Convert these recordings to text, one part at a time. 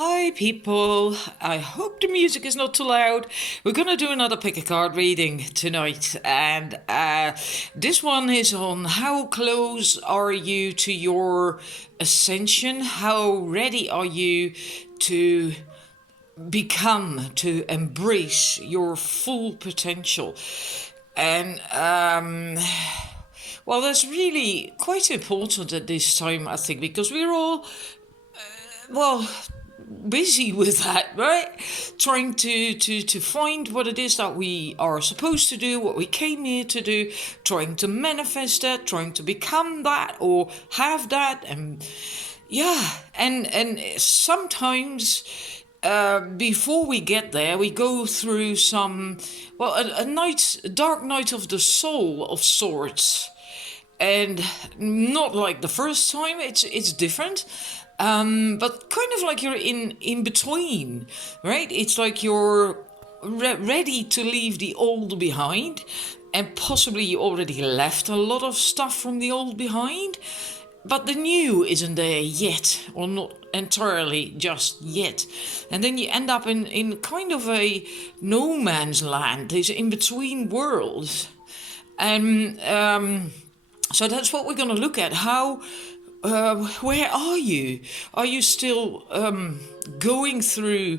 Hi people, I hope the music is not too loud. We're gonna do another pick a card reading tonight, and this one is on how close are you to your ascension? How ready are you to to embrace your full potential? And well, that's really quite important at this time, I think, because we're all well busy with that, right? Trying to find what it is that we are supposed to do, what we came here to do, trying to manifest that, trying to become that or have that, and yeah, and sometimes before we get there, we go through a dark night of the soul of sorts, and not like the first time. It's different, but kind of like you're in between, right? It's like you're ready to leave the old behind, and possibly you already left a lot of stuff from the old behind, but the new isn't there yet, or not entirely just yet. And then you end up in kind of a no man's land, these in between worlds. And so that's what we're going to look at. Where are you? Are you still going through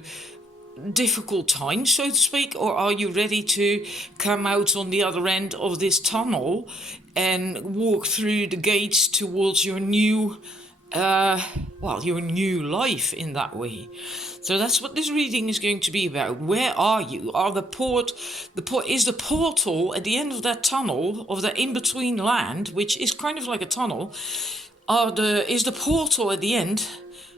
difficult times, so to speak, or are you ready to come out on the other end of this tunnel and walk through the gates towards your new your new life in that way? So that's what this reading is going to be about. Where are you? Is the portal at the end of that tunnel, of the in-between land, which is kind of like a tunnel, is the portal at the end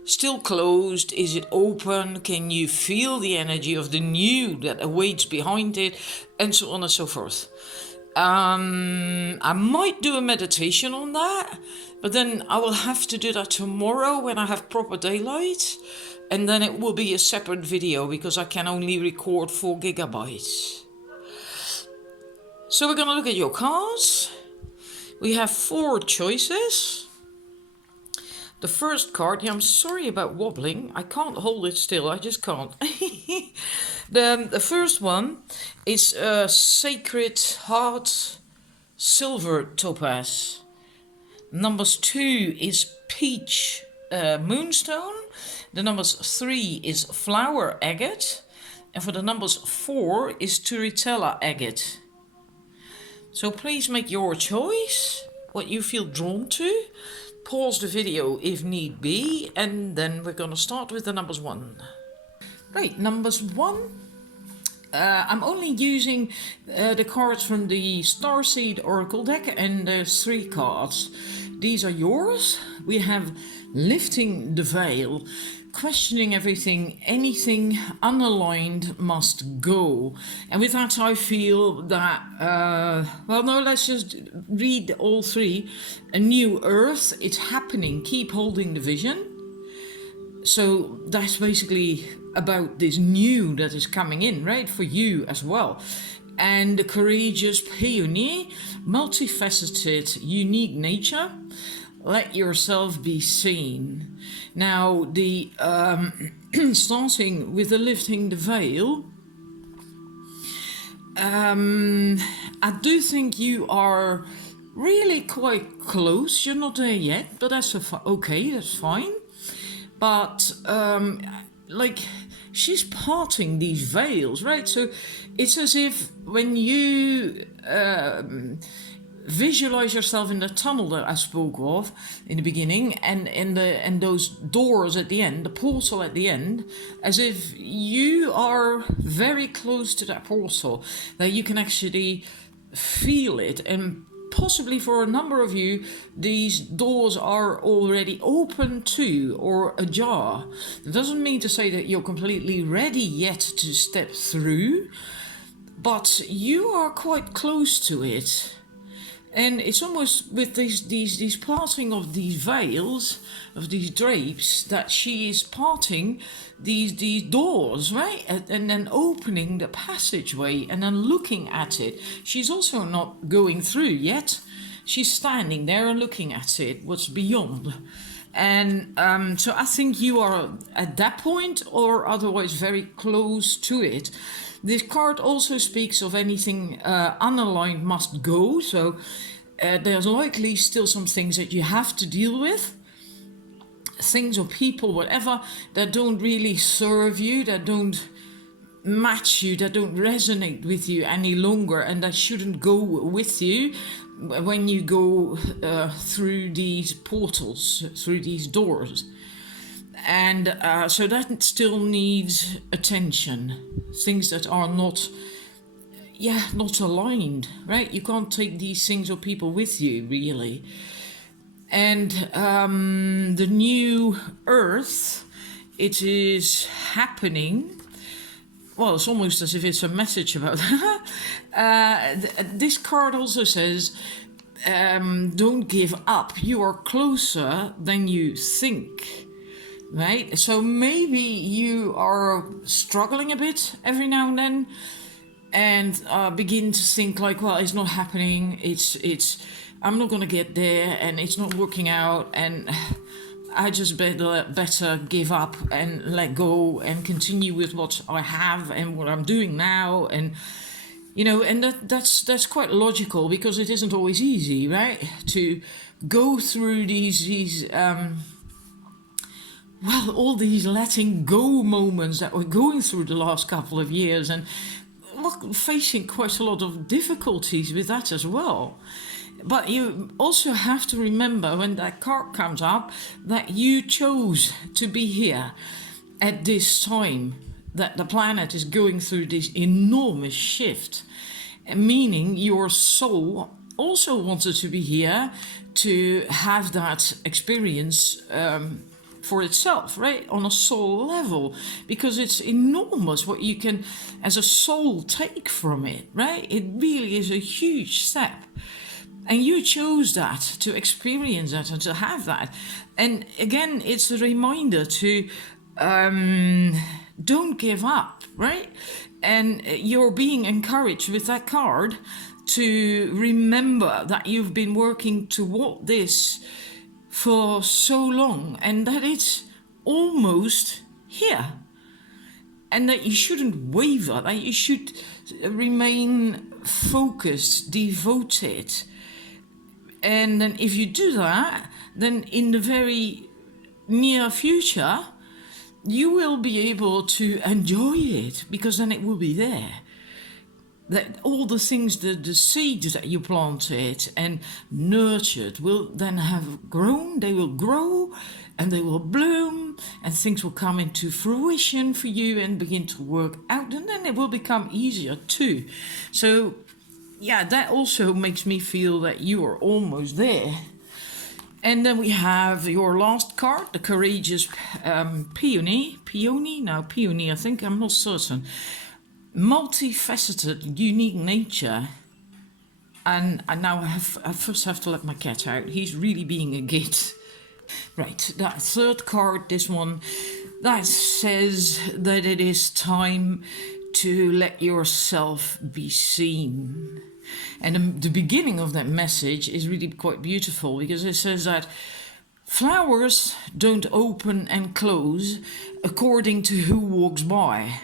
still closed? Is it open? Can you feel the energy of the new that awaits behind it? And so on and so forth. I might do a meditation on that, but then I will have to do that tomorrow when I have proper daylight, and then it will be a separate video because I can only record 4 gigabytes. So we're gonna look at your cards. We have 4 choices. The first card, I'm sorry about wobbling. I can't hold it still, I just can't. The first one is Sacred Heart Silver Topaz. Numbers 2 is Peach Moonstone. The numbers 3 is Flower Agate. And for the numbers 4 is Turritella Agate. So please make your choice, what you feel drawn to. Pause the video if need be, and then we're going to start with the numbers 1. Right, numbers 1. I'm only using the cards from the Starseed Oracle deck, and there's 3 cards. These are yours. We have Lifting the Veil, questioning everything, anything unaligned must go. And with that I feel that, let's just read all 3. A new earth, it's happening, keep holding the vision. So that's basically about this new that is coming in, right, for you as well. And the courageous pioneer, multifaceted, unique nature. Let yourself be seen. Now, the starting with the Lifting the Veil, I do think you are really quite close. You're not there yet, but that's okay, that's fine. But she's parting these veils, right? So it's as if when you visualize yourself in the tunnel that I spoke of in the beginning, and those doors at the end, the portal at the end, as if you are very close to that portal, that you can actually feel it. And possibly for a number of you, these doors are already open too, or ajar. That doesn't mean to say that you're completely ready yet to step through, but you are quite close to it. And it's almost with these parting of these veils, of these drapes, that she is parting these doors, right? And then opening the passageway and then looking at it. She's also not going through yet. She's standing there and looking at it, what's beyond. And so I think you are at that point or otherwise very close to it. This card also speaks of anything unaligned must go. So there's likely still some things that you have to deal with. Things or people, whatever, that don't really serve you, that don't match you, that don't resonate with you any longer, and that shouldn't go with you when you go through these portals, through these doors. And so that still needs attention. Things that are not aligned, right? You can't take these things or people with you, really. And the new earth, it is happening. Well, it's almost as if it's a message about that. This card also says, don't give up. You are closer than you think. Right? So maybe you are struggling a bit every now and then, and begin to think like, well, it's not happening. I'm not going to get there, and it's not working out, and I just better give up and let go and continue with what I have and what I'm doing now. And and that's quite logical, because it isn't always easy, right, to go through these all these letting go moments that we're going through the last couple of years, and we're facing quite a lot of difficulties with that as well. But you also have to remember, when that card comes up, that you chose to be here at this time, that the planet is going through this enormous shift, meaning your soul also wanted to be here to have that experience for itself, right, on a soul level, because it's enormous what you can as a soul take from it, right? It really is a huge step. And you chose that, to experience that and to have that. And again, it's a reminder to don't give up, right? And you're being encouraged with that card to remember that you've been working toward this for so long, and that it's almost here. And that you shouldn't waver, that you should remain focused, devoted. And then if you do that, then in the very near future, you will be able to enjoy it, because then it will be there. That all the things, the seeds that you planted and nurtured will then have grown, they will grow and they will bloom, and things will come into fruition for you and begin to work out, and then it will become easier too. So yeah, that also makes me feel that you are almost there. And then we have your last card, the Courageous Peony, I think, I'm not certain. Multifaceted, unique nature. And now I first have to let my cat out. He's really being a git. Right, that third card, this one, that says that it is time to let yourself be seen. And the beginning of that message is really quite beautiful, because it says that flowers don't open and close according to who walks by.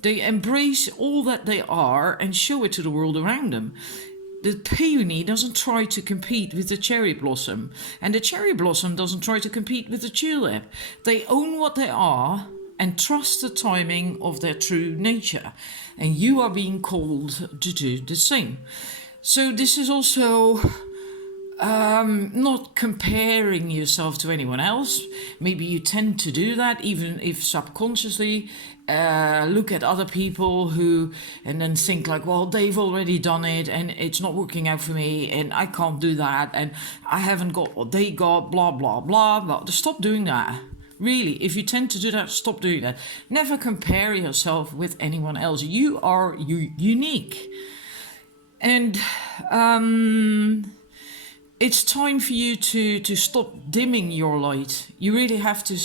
They embrace all that they are and show it to the world around them. The peony doesn't try to compete with the cherry blossom, and the cherry blossom doesn't try to compete with the tulip. They own what they are and trust the timing of their true nature. And you are being called to do the same. So this is also not comparing yourself to anyone else. Maybe you tend to do that, even if subconsciously. Look at other people and then think like, well, they've already done it and it's not working out for me and I can't do that and I haven't got what they got, blah, blah, blah, blah. Stop doing that. Really, if you tend to do that, stop doing that. Never compare yourself with anyone else. You are unique. And it's time for you to stop dimming your light. You really have to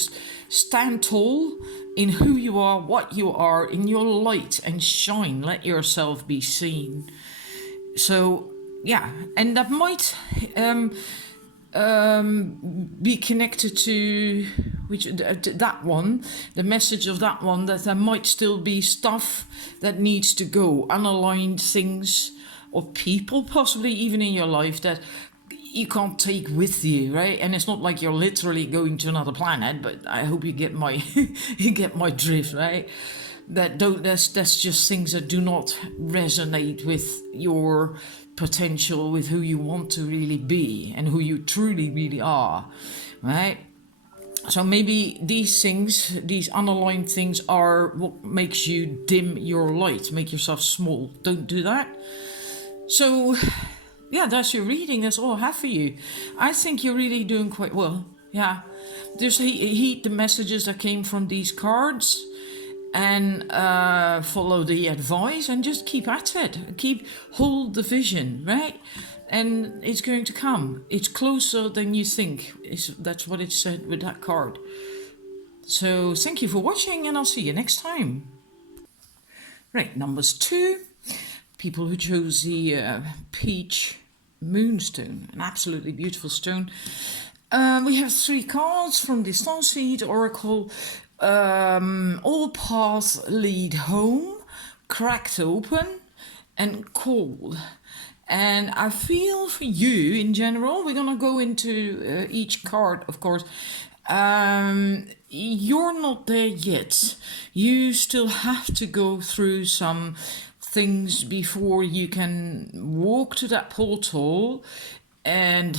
stand tall in who you are, what you are, in your light, and shine. Let yourself be seen. So, yeah, and that might be connected to that one, the message of that one, that there might still be stuff that needs to go, unaligned things or people possibly even in your life that you can't take with you, right? And it's not like you're literally going to another planet, but I hope you get my you get my drift, right? That's just things that do not resonate with your potential, with who you want to really be and who you truly really are, right? So maybe these things, these unaligned things, are what makes you dim your light, make yourself small. Don't do that. So yeah, that's your reading. That's all I have for you. I think you're really doing quite well. Yeah, just heed the messages that came from these cards, and follow the advice, and just keep at it. Hold the vision, right? And it's going to come. It's closer than you think. That's what it said with that card. So thank you for watching, and I'll see you next time. Right, numbers 2. People who chose the peach moonstone, an absolutely beautiful stone. We have 3 cards from the Starseed Oracle. All paths lead home, cracked open, and cold. And I feel for you in general, we're gonna go into each card, of course. You're not there yet. You still have to go through some things before you can walk to that portal and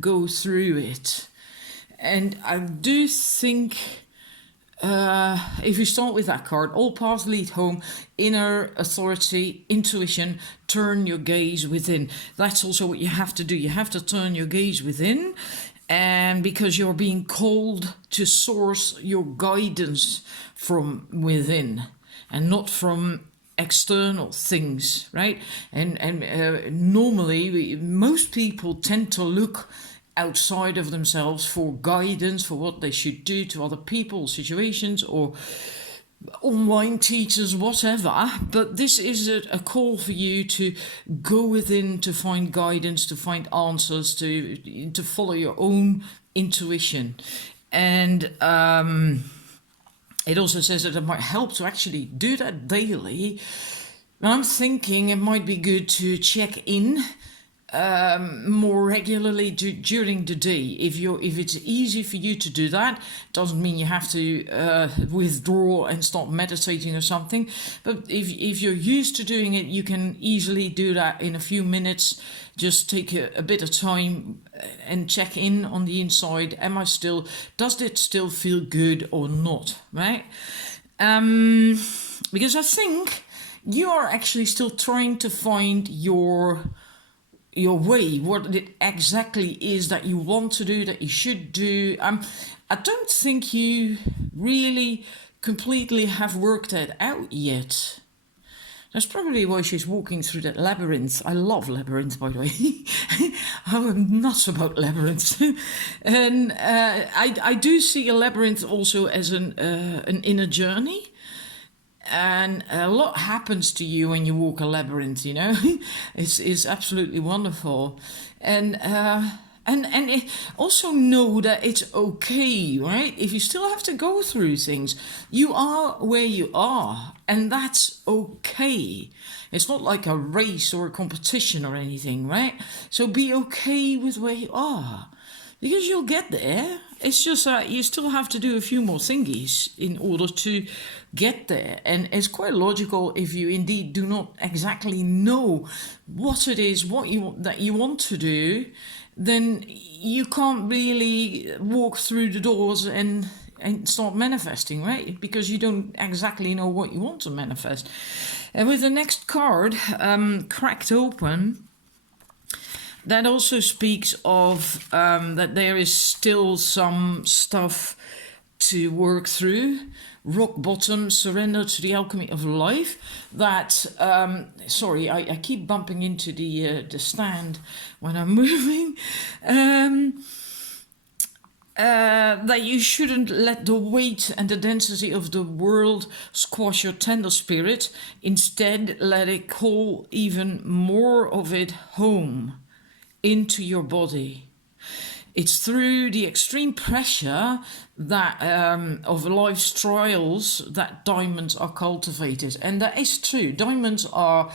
go through it. And I do think, if you start with that card, all paths lead home, inner authority, intuition, turn your gaze within. That's also what you have to do. You have to turn your gaze within, and because you're being called to source your guidance from within and not from external things, right? And normally most people tend to look outside of themselves for guidance, for what they should do to other people, situations, or online teachers, whatever. But this is a call for you to go within, to find guidance, to find answers, to follow your own intuition. And it also says that it might help to actually do that daily. And I'm thinking it might be good to check in more regularly during the day. If it's easy for you to do that, doesn't mean you have to withdraw and start meditating or something. But if you're used to doing it, you can easily do that in a few minutes. Just take a bit of time and check in on the inside. Does it still feel good or not, right? Because I think you are actually still trying to find your way, what it exactly is that you want to do, that you should do. I don't think you really completely have worked that out yet. That's probably why she's walking through that labyrinth. I love labyrinths, by the way. I'm nuts about labyrinths. And I do see a labyrinth also as an inner journey. And a lot happens to you when you walk a labyrinth, you know. It's absolutely wonderful. And also know that it's okay, right? If you still have to go through things, you are where you are, and that's okay. It's not like a race or a competition or anything, right? So be okay with where you are, because you'll get there. It's just that you still have to do a few more thingies in order to get there. And it's quite logical if you indeed do not exactly know what it is that you want to do, then you can't really walk through the doors and start manifesting, right? Because you don't exactly know what you want to manifest. And with the next card, Cracked Open, that also speaks of that there is still some stuff to work through. Rock bottom, surrender to the alchemy of life. That, sorry, I keep bumping into the stand when I'm moving. That you shouldn't let the weight and the density of the world squash your tender spirit. Instead, let it call even more of it home into your body. It's through the extreme pressure that of life's trials that diamonds are cultivated, and that is true. Diamonds are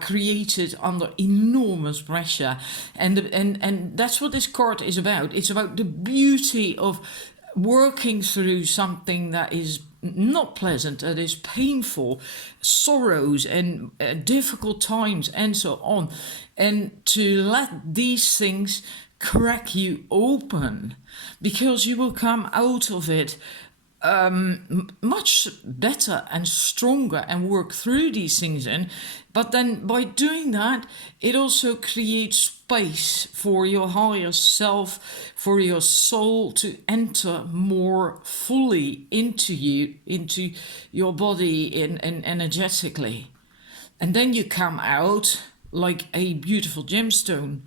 created under enormous pressure, and that's what this card is about. It's about the beauty of working through something that is not pleasant, that is painful, sorrows and difficult times and so on, and to let these things crack you open, because you will come out of it much better and stronger and work through these things in. But then by doing that, it also creates space for your higher self, for your soul to enter more fully into you, into your body and energetically. And then you come out like a beautiful gemstone.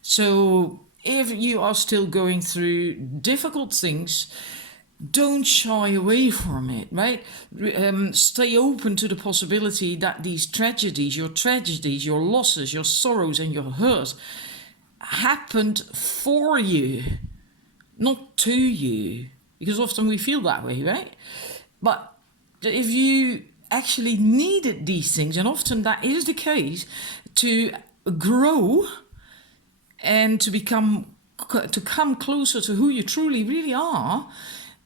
So if you are still going through difficult things, don't shy away from it, right? Stay open to the possibility that these tragedies, your losses, your sorrows, and your hurt happened for you, not to you. Because often we feel that way, right? But if you actually needed these things, and often that is the case, to grow and to come closer to who you truly really are,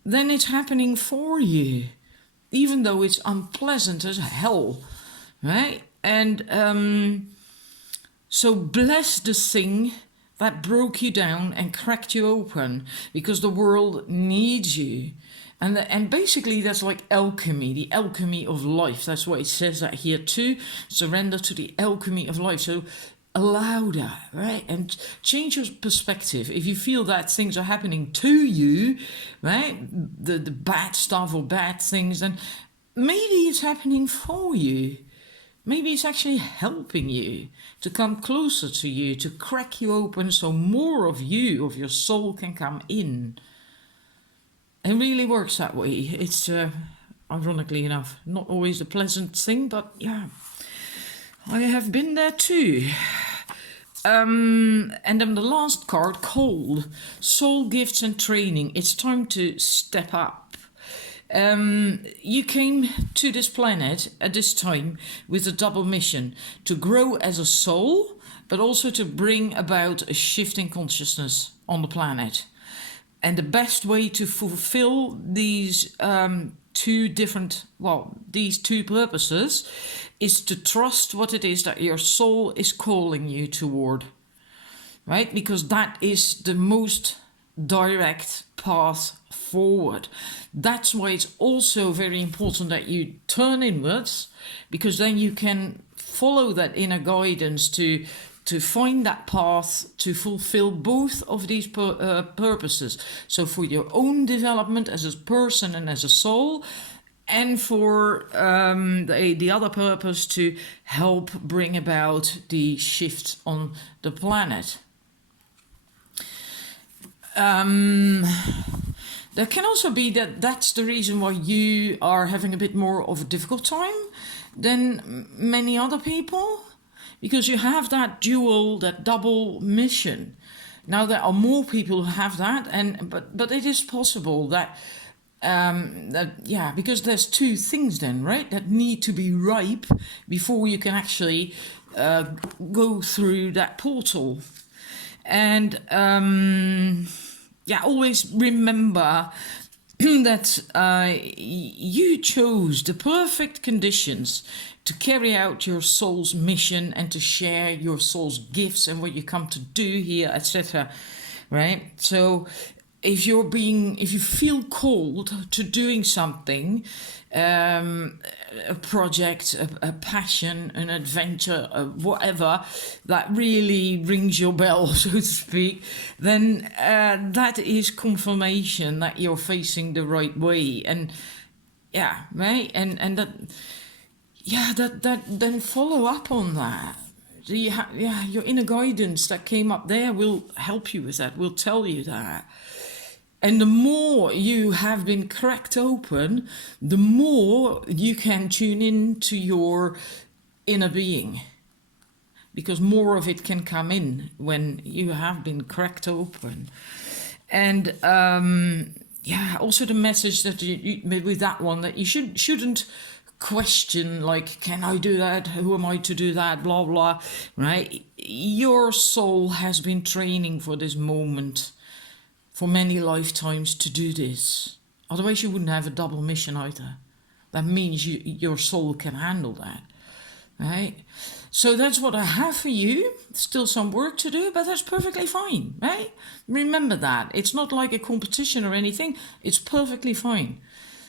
then it's happening for you, even though it's unpleasant as hell, right? And so bless the thing that broke you down and cracked you open, because the world needs you. And basically that's like alchemy, the alchemy of life. That's why it says that here too. Surrender to the alchemy of life. So allow that, right? And change your perspective. If you feel that things are happening to you, right? The bad stuff or bad things, then maybe it's happening for you. Maybe it's actually helping you to come closer to you, to crack you open so more of you, of your soul, can come in. It really works that way. It's, ironically enough, not always a pleasant thing, but yeah, I have been there too. And then the last card, Cold, Soul Gifts and Training. It's time to step up. You came to this planet at this time with a double mission: to grow as a soul, but also to bring about a shift in consciousness on the planet. And the best way to fulfill these these two purposes is to trust what it is that your soul is calling you toward, right? Because that is the most direct path forward. That's why it's also very important that you turn inwards, because then you can follow that inner guidance to find that path to fulfill both of these purposes. So for your own development as a person and as a soul, and for the other purpose to help bring about the shift on the planet. There can also be that's the reason why you are having a bit more of a difficult time than many other people, because you have that double mission. Now there are more people who have that, but it is possible that because there's two things then, right, that need to be ripe before you can actually go through that portal. And always remember that you chose the perfect conditions to carry out your soul's mission and to share your soul's gifts and what you come to do here, etc. Right? So if you feel called to doing something, a project, a passion, an adventure, whatever that really rings your bell, so to speak, then that is confirmation that you're facing the right way. And right, and that then follow up on that. So your inner guidance that came up there will help you with that, will tell you that. And the more you have been cracked open, the more you can tune in to your inner being. because more of it can come in when you have been cracked open. And yeah, also the message that with that one, that you shouldn't question, like, can I do that? Who am I to do that? Blah, blah, right? Your soul has been training for this moment for many lifetimes to do this. Otherwise, you wouldn't have a double mission either. That means your soul can handle that, right? So that's what I have for you. Still some work to do, but that's perfectly fine, right? Remember that. It's not like a competition or anything. It's perfectly fine.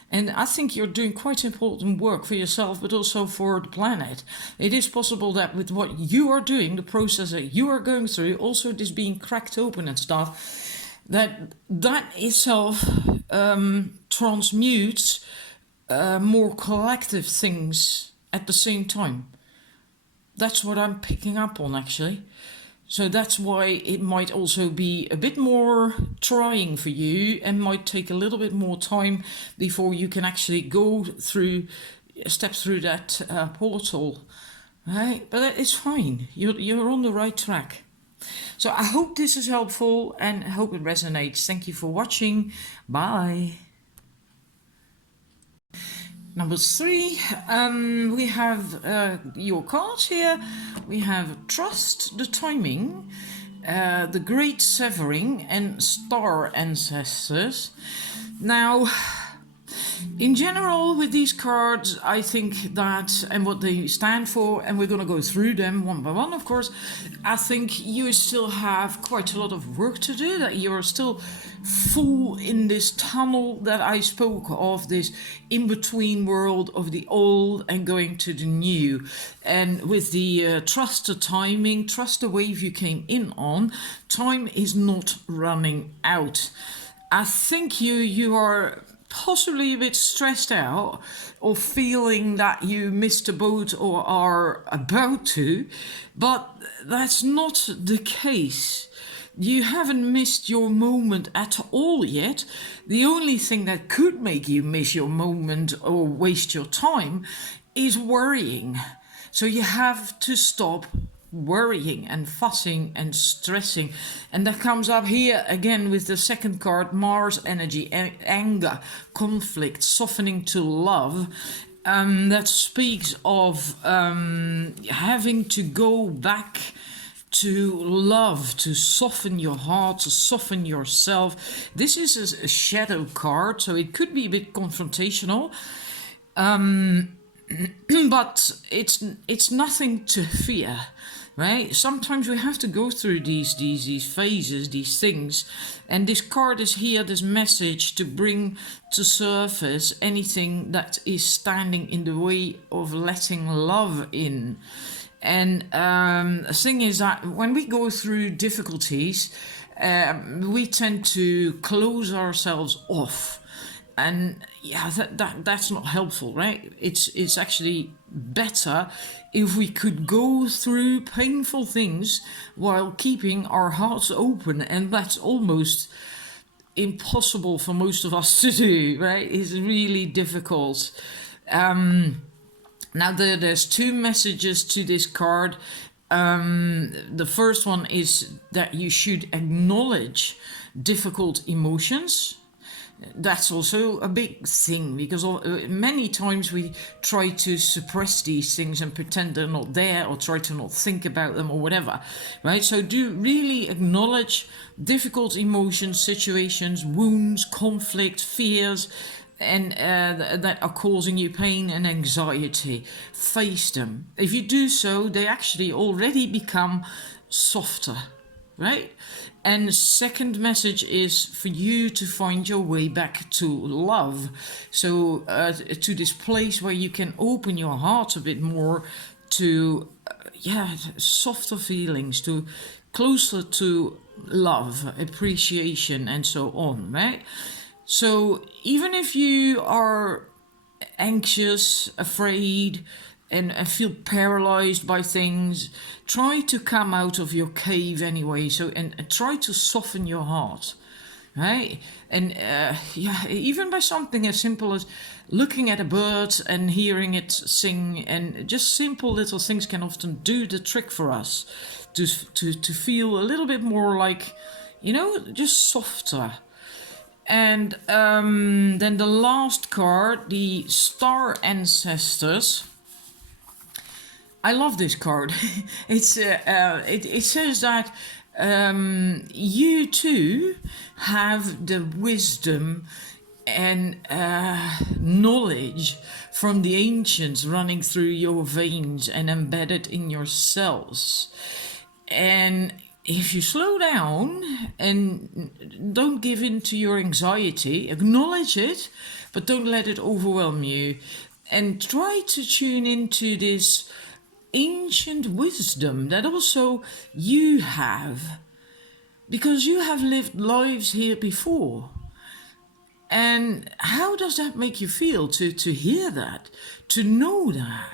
And I think you're doing quite important work for yourself, but also for the planet. It is possible that with what you are doing, the process that you are going through, also this being cracked open and stuff, that itself transmutes more collective things at the same time. That's what I'm picking up on, actually. So that's why it might also be a bit more trying for you and might take a little bit more time before you can actually step through that portal, right? But it's fine. You're on the right track. So I hope this is helpful and I hope it resonates. Thank you for watching. Bye. Number 3, we have your cards here. We have Trust the Timing, the Great Severing, and Star Ancestors. Now, in general, with these cards, I think that, and what they stand for, and we're going to go through them one by one, of course, I think you still have quite a lot of work to do, that you're still full in this tunnel that I spoke of, this in-between world of the old and going to the new. And with the trust the timing, trust the wave you came in on, time is not running out. I think you are possibly a bit stressed out or feeling that you missed a boat or are about to, but that's not the case. You haven't missed your moment at all yet. The only thing that could make you miss your moment or waste your time is worrying. So you have to stop worrying and fussing and stressing. And that comes up here again with the second card, Mars energy, anger, conflict, softening to love. That speaks of having to go back to love, to soften your heart, to soften yourself. This is a shadow card, so it could be a bit confrontational. But it's nothing to fear, right? Sometimes we have to go through these phases, these things, and this card is here, this message to bring to surface anything that is standing in the way of letting love in. And the thing is that when we go through difficulties, we tend to close ourselves off. And yeah, that's not helpful, right? It's actually better if we could go through painful things while keeping our hearts open, and that's almost impossible for most of us to do, right? It's really difficult. Now there's 2 messages to this card. The first one is that you should acknowledge difficult emotions. That's also a big thing, because many times we try to suppress these things and pretend they're not there, or try to not think about them or whatever, right? So do really acknowledge difficult emotions, situations, wounds, conflict, fears, and that are causing you pain and anxiety. Face them. If you do so, they actually already become softer, right? And the second message is for you to find your way back to love. So to this place where you can open your heart a bit more to softer feelings, to closer to love, appreciation, and so on, right? So even if you are anxious, afraid, and feel paralyzed by things, try to come out of your cave anyway. So and try to soften your heart, right? And yeah, even by something as simple as looking at a bird and hearing it sing, and just simple little things can often do the trick for us to feel a little bit more like, just softer. And then the last card, the Star Ancestors. I love this card. It says that you too have the wisdom and knowledge from the ancients running through your veins and embedded in your cells. And if you slow down and don't give in to your anxiety, acknowledge it, but don't let it overwhelm you, and try to tune into this ancient wisdom that also you have, because you have lived lives here before. And how does that make you feel to hear that, to know that?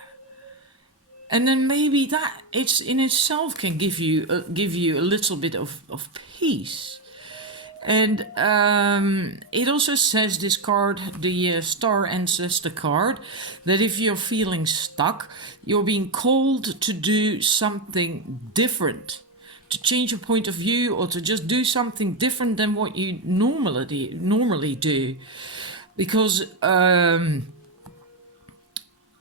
And then maybe that it's in itself can give you a little bit of peace. And it also says, this card, the Star Ancestor card, that if you're feeling stuck, you're being called to do something different, to change your point of view, or to just do something different than what you normally do. Because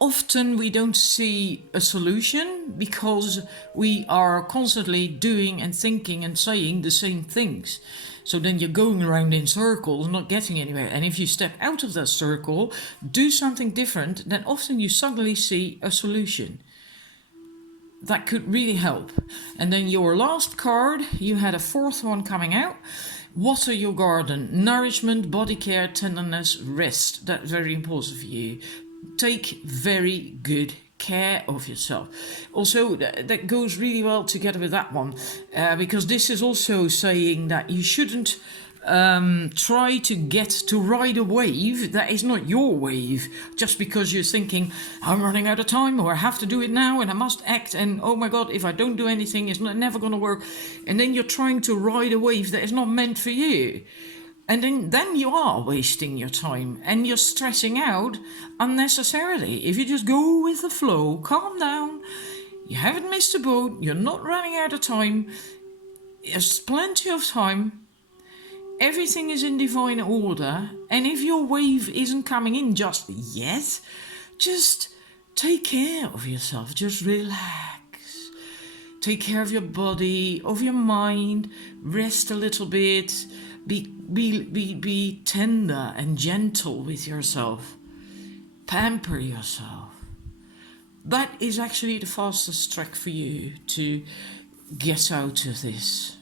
often we don't see a solution because we are constantly doing and thinking and saying the same things. So then you're going around in circles, not getting anywhere. And if you step out of that circle, do something different, then often you suddenly see a solution. That could really help. And then your last card, you had a fourth one coming out. Water your garden. Nourishment, body care, tenderness, rest. That's very important for you. Take very good care of yourself. Also, that goes really well together with that one, because this is also saying that you shouldn't try to ride a wave that is not your wave, just because you're thinking, I'm running out of time, or I have to do it now and I must act, and oh my god, if I don't do anything, it's never going to work. And then you're trying to ride a wave that is not meant for you. And then you are wasting your time and you're stressing out unnecessarily. If you just go with the flow, calm down, you haven't missed a boat, you're not running out of time, there's plenty of time, everything is in divine order. And if your wave isn't coming in just yet, just take care of yourself, just relax. Take care of your body, of your mind, rest a little bit. Be tender and gentle with yourself. Pamper yourself. That is actually the fastest track for you to get out of this.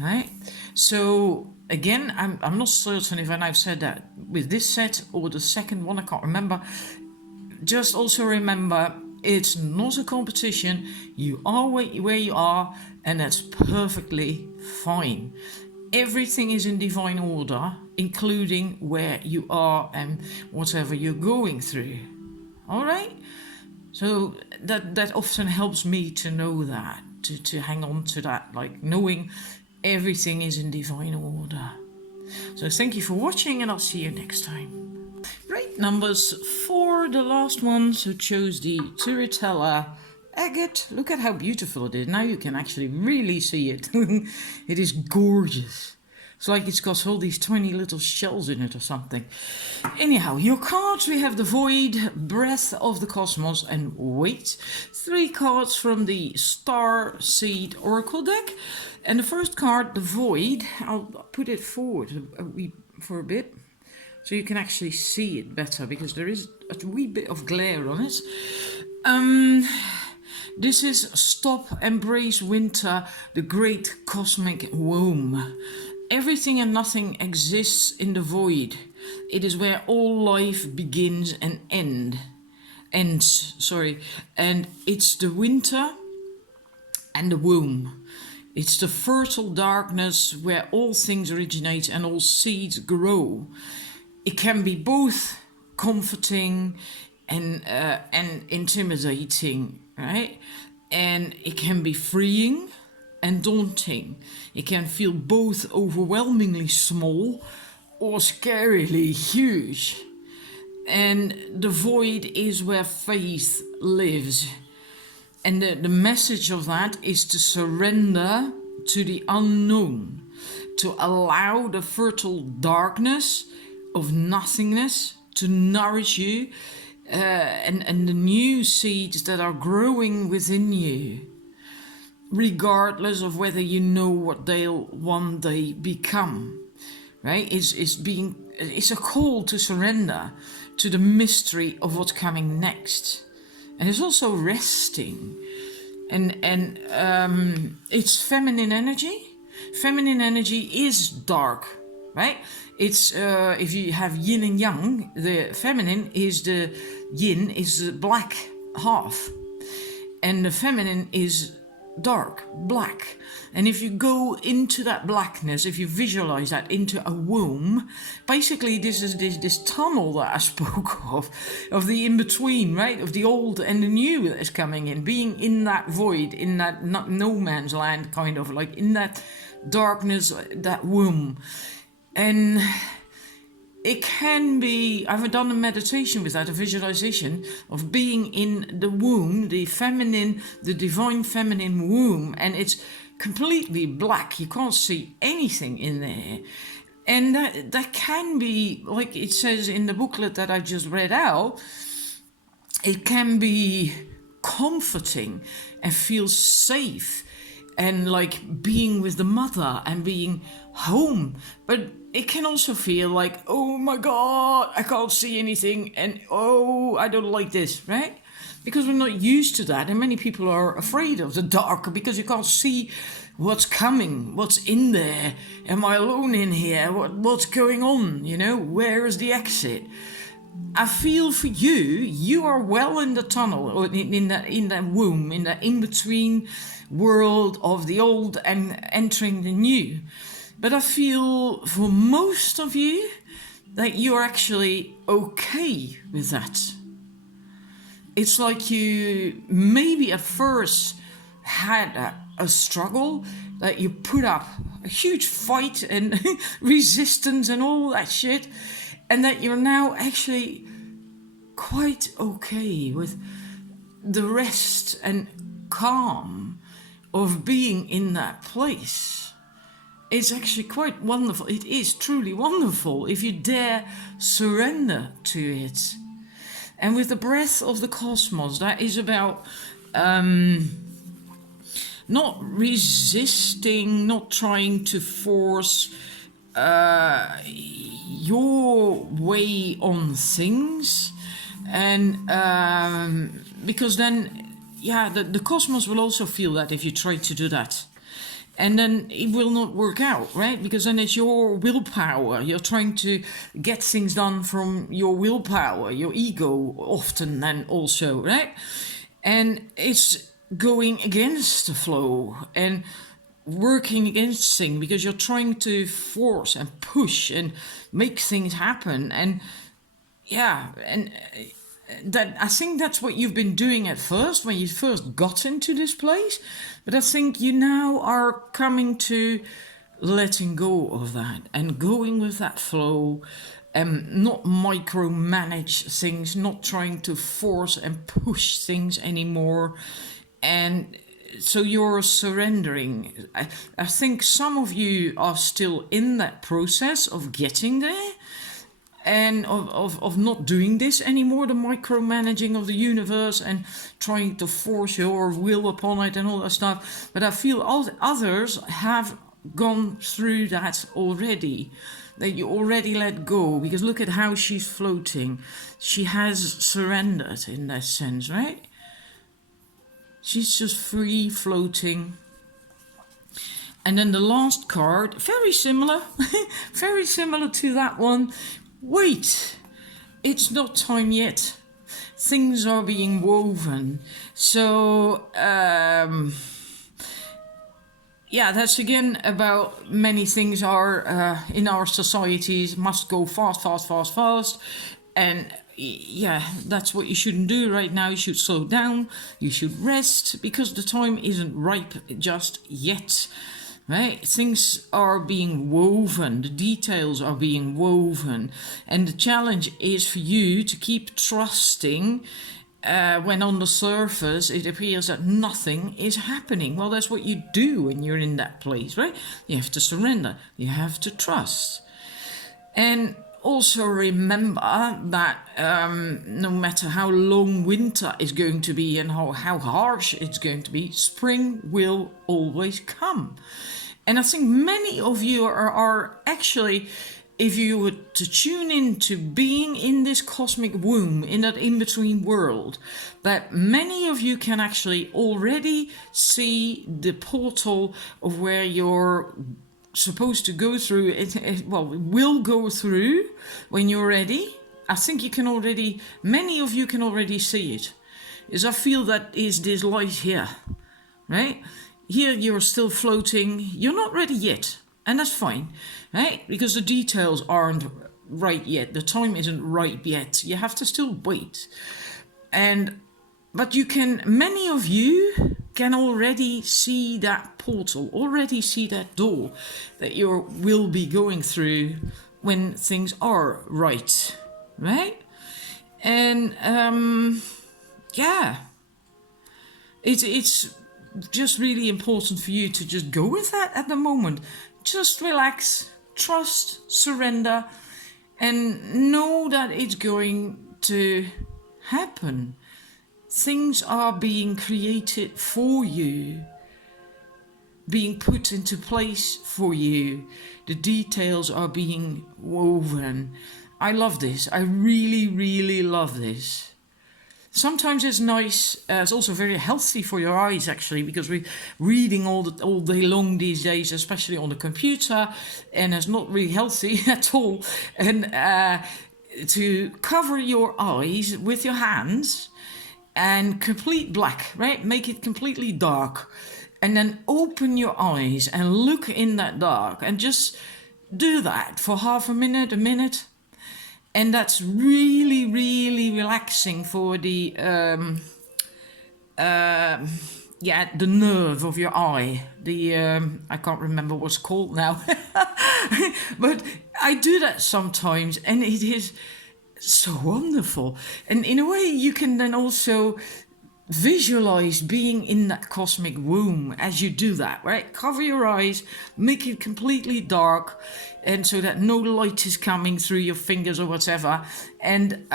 Right? So again, I'm not certain if I've said that with this set or the second one, I can't remember. Just also remember, it's not a competition. You are where you are, and that's perfectly fine. Everything is in divine order, including where you are and whatever you're going through. All right? So that often helps me to know that, to hang on to that, like knowing everything is in divine order. So thank you for watching, and I'll see you next time. Right, numbers 4, the last one, so chose the Turritella agate. Look at how beautiful it is. Now you can actually really see it. It is gorgeous. It's like it's got all these tiny little shells in it or something. Anyhow, your cards, we have the Void, Breath of the Cosmos, and Wait. 3 cards from the Star Seed Oracle deck. And the first card, the Void, I'll put it forward for a bit so you can actually see it better, because there is a wee bit of glare on it. This is Stop, Embrace Winter, the Great Cosmic Womb. Everything and nothing exists in the void. It is where all life begins and ends. And it's the winter and the womb. It's the fertile darkness where all things originate and all seeds grow. It can be both comforting and intimidating, right? And it can be freeing, and daunting. It can feel both overwhelmingly small or scarily huge. And the void is where faith lives. And the message of that is to surrender to the unknown, to allow the fertile darkness of nothingness to nourish you, and the new seeds that are growing within you, regardless of whether you know what they'll one day become. Right? It's a call to surrender to the mystery of what's coming next. And it's also resting. And it's feminine energy. Feminine energy is dark, right? It's if you have yin and yang, the feminine is the yin is the black half, and the feminine is dark, black. And if you go into that blackness, if you visualize that into a womb, basically this is this tunnel that I spoke of the in-between, right? Of the old and the new that is coming in, being in that void, in that no man's land, kind of like in that darkness, that womb. And it can be, I've done a meditation with that, a visualization of being in the womb, the feminine, the divine feminine womb, and it's completely black. You can't see anything in there. And that can be, like it says in the booklet that I just read out, it can be comforting and feel safe and like being with the mother and being home. But it can also feel like, oh my God, I can't see anything, and oh, I don't like this, right? Because we're not used to that, and many people are afraid of the dark because you can't see what's coming, what's in there. Am I alone in here? What's going on? You know, where is the exit? I feel for you, you are well in the tunnel, or in that womb, in that in-between world of the old and entering the new. But I feel for most of you that you're actually okay with that. It's like you maybe at first had a struggle, that you put up a huge fight and resistance and all that shit, and that you're now actually quite okay with the rest and calm of being in that place. It's actually quite wonderful. It is truly wonderful if you dare surrender to it. And with the breath of the cosmos, that is about not resisting, not trying to force your way on things. And because then, the cosmos will also feel that if you try to do that. And then it will not work out, right? Because then it's your willpower. You're trying to get things done from your willpower, your ego often then also, right? And it's going against the flow and working against things because you're trying to force and push and make things happen. And that I think that's what you've been doing at first when you first got into this place. But I think you now are coming to letting go of that and going with that flow, not micromanage things, not trying to force and push things anymore. And so you're surrendering. I think some of you are still in that process of getting there. And of not doing this anymore, the micromanaging of the universe and trying to force your will upon it and all that stuff. But I feel others have gone through that already, that you already let go. Because look at how she's floating. She has surrendered in that sense, right? She's just free floating. And then the last card, very similar, very similar to that one. Wait, it's not time yet. Things are being woven. So, that's again about many things are in our societies must go fast. And yeah, that's what you shouldn't do right now. You should slow down, you should rest, because the time isn't ripe just yet. Right? Things are being woven, the details are being woven, and the challenge is for you to keep trusting when on the surface it appears that nothing is happening. Well, that's what you do when you're in that place, right? You have to surrender, you have to trust. And also remember that no matter how long winter is going to be and how harsh it's going to be, spring will always come. And I think many of you are actually, if you were to tune into being in this cosmic womb, in that in-between world, that many of you can actually already see the portal of where you're supposed to go through. Will go through when you're ready. I think you can already, many of you can already see it. Is I feel that is this light here, right? Here you're still floating, you're not ready yet, and that's fine, right? Because the details aren't right yet, the time isn't right yet, you have to still wait. But you can, many of you can already see that portal, already see that door that you will be going through when things are right, right? And it's just really important for you to just go with that at the moment. Just relax, trust, surrender, and know that it's going to happen. Things are being created for you, being put into place for you. The details are being woven. I love this. I really, really love this. Sometimes it's nice, it's also very healthy for your eyes actually, because we're reading all day long these days, especially on the computer, and it's not really healthy at all. And to cover your eyes with your hands and complete black, right? Make it completely dark, and then open your eyes and look in that dark, and just do that for half a minute, a minute. And that's really, really relaxing for the nerve of your eye. I can't remember what's called now. But I do that sometimes, and it is so wonderful. And in a way, you can then also visualize being in that cosmic womb as you do that, right? Cover your eyes, make it completely dark, and so that no light is coming through your fingers or whatever, and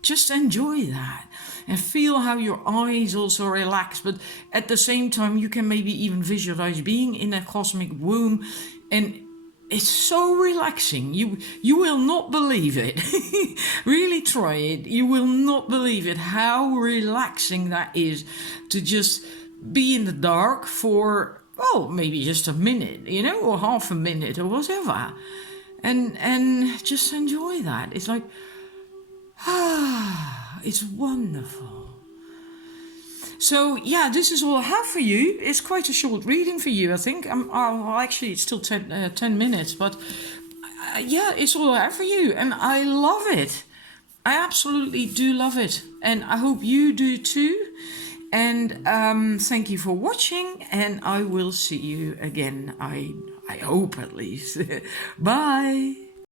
just enjoy that and feel how your eyes also relax. But at the same time, you can maybe even visualize being in a cosmic womb, and it's so relaxing. You will not believe it. Really try it. You will not believe it, how relaxing that is to just be in the dark for, well, maybe just a minute, or half a minute or whatever. And just enjoy that. It's like, it's wonderful. So yeah, this is all I have for you. It's quite a short reading for you, I think. Actually, it's still 10 minutes, but yeah, it's all I have for you, and I love it. I absolutely do love it, and I hope you do too. And thank you for watching, and I will see you again. I hope, at least. Bye.